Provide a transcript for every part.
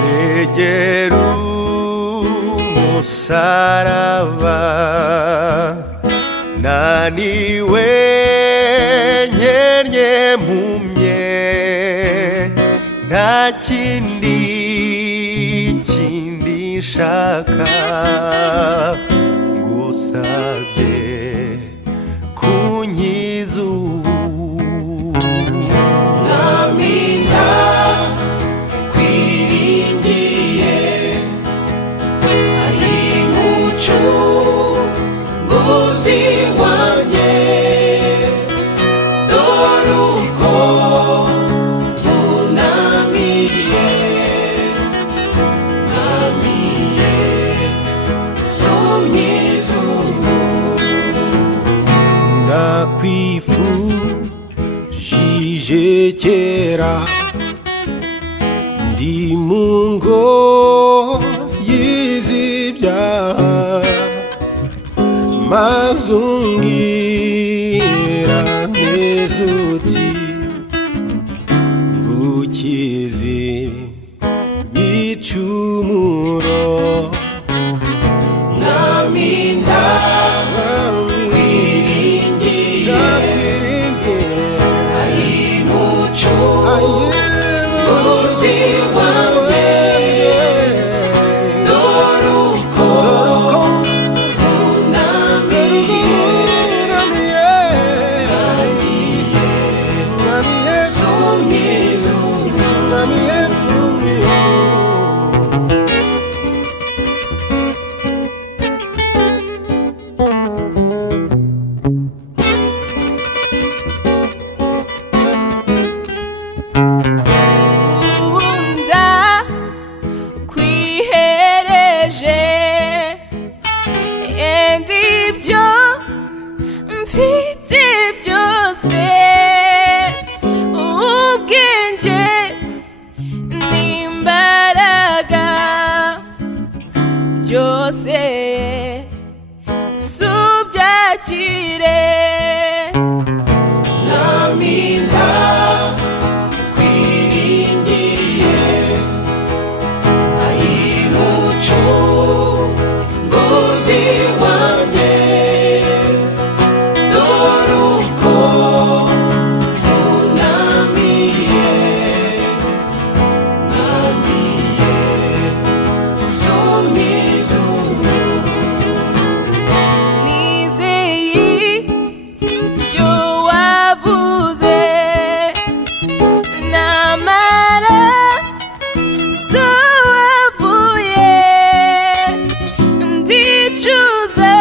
Negera umusaraba naniwe nkennye mpumye nta kindi nshaka ngusabye kunkiza ubu Naminda kwiringiye umucunguzi wanjye dore uko nunamiye namiye sonkiza ubu nakwifujije kera ndi mu ngoyi z'ibyaha maze umbwira neza uti ngukize ibicumuro Naminda kwiringiye umucunguzi wanjye dore uko nunamiye namiye sonkiza ubu ubunda kwihereje enda ibyo mfite byose ubwenge n'imbaraga byose subyakire Naminda kwiringiye umucunguzi wanjye dore uko nunamiye namiye sonkiza ubu nizeye ibyo wavuze n'amaraso wavuye ndicuza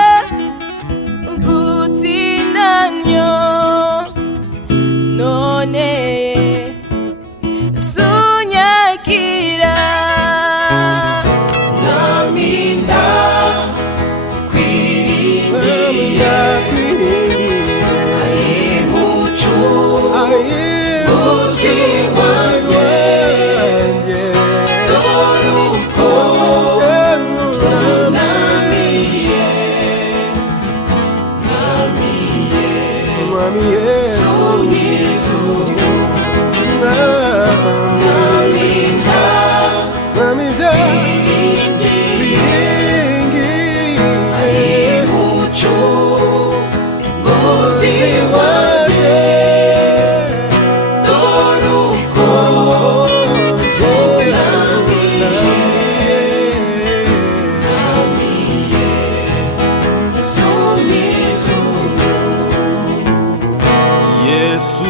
gutinda nnyo none sunyakira Naminda kwiringiye umucunguzi wanjye dore uko nunamiye namiye sonkiza ubu Naminda kwiringiye umucunguzi wanjye dore uko namiye sonkiza ubu Yesu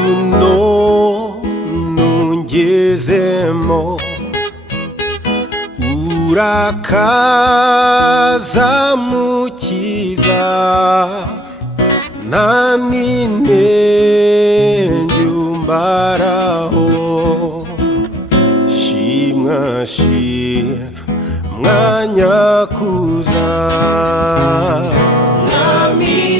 nungezemo urakaza mukiza nta n'inenge umbaraho shimwa nyakuza Naminda